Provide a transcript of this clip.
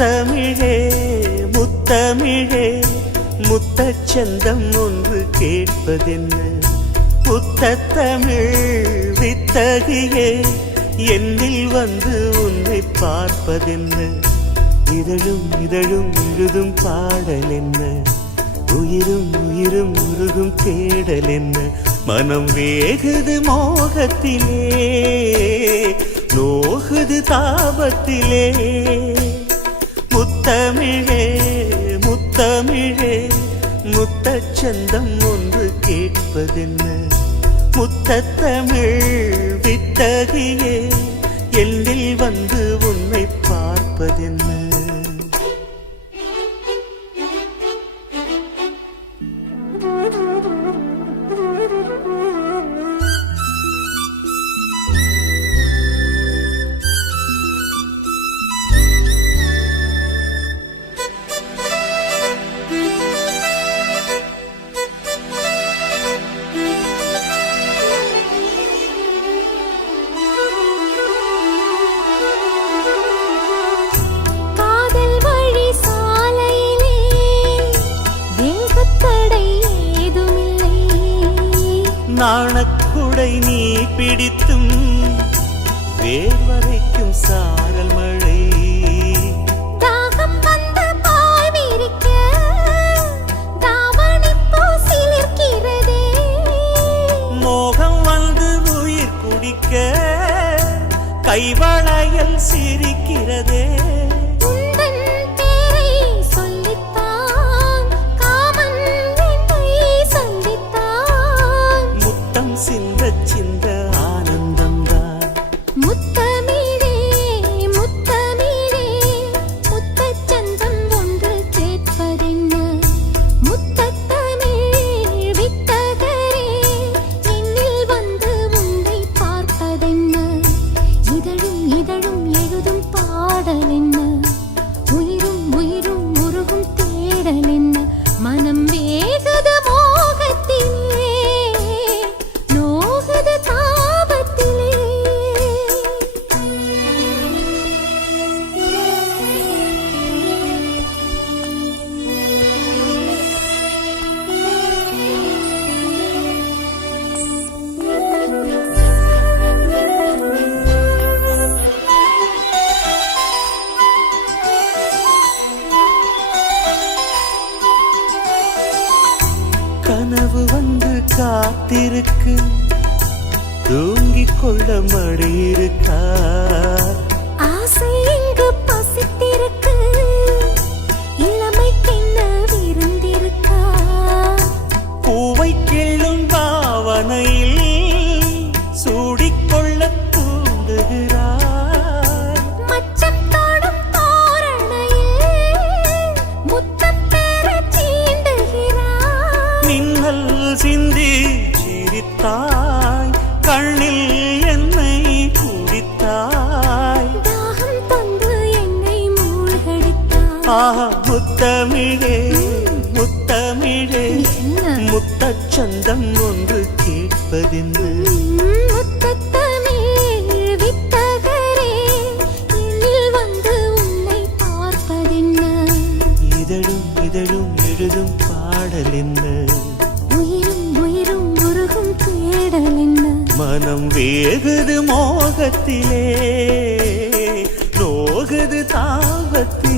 முத்தமிழே முத்தமிழே முத்தச்சந்தம் ஒன்று கேட்பதென்ன முத்தத்தமிழ் வித்தகியே என்னில் வந்து உன்னை பார்ப்பதென்ன இதழும் இதழும் எழுதும் பாடல் என்ன உயிரும் உயிரும் உருகும் தேடல் என்ன மனம் வேகுது மோகத்திலே நோகுது தாபத்திலே முத்தமிழே முத்தமிழே முத்தச்சந்தம் ஒன்று கேட்பதென்ன முத்தத்தமிழ் வித்தகியே எல்லில் வந்து உன்னை பார்ப்பதென்ன நாணக்குடை நீ பிடித்தும் வேர்வரைக்கும் சாரல் மழை தாகம் வந்து பாய் விரிக்க தாவணி பூசிலிருக்கிறதே மோகம் வந்து உயிர் குடிக்க கைவளையல் சிரிக்கிறதே கனவு வந்து காத்திருக்கு தூங்கிக் கொள்ள மடி இருக்கா ஆசை இங்கு பசித்திருக்கு இளமைக்கென்ன விருந்திருக்கா பூவை கிள்ளும் பாவனையில் சூடிக்கொள்ள தூண்டுகிறாய் மச்சம் தோடும் தோரணையில் முத்தம் பெற சீண்டுகிறாய் மின்னல் சிந்தி சிரித்தாய் கண்ணில் என்னை குடித்தாய் தாகம் தந்து என்னை மூழ்கடித்தாய் ஆஹா முத்தமிழே முத்தமிழே முத்தச்சந்தம் ஒன்று கேட்பதென்ன முத்தத்தமிழ் வித்தகரே என்னில் வந்து உன்னை பார்ப்பதென்ன இதழும் இதழும் எழுதும் பாடல் என்ன உயிரும் உயிரும் உருகும் தேடல் என்ன மனம் வேகுது மோகத்திலே நோகுது தாபத்திலே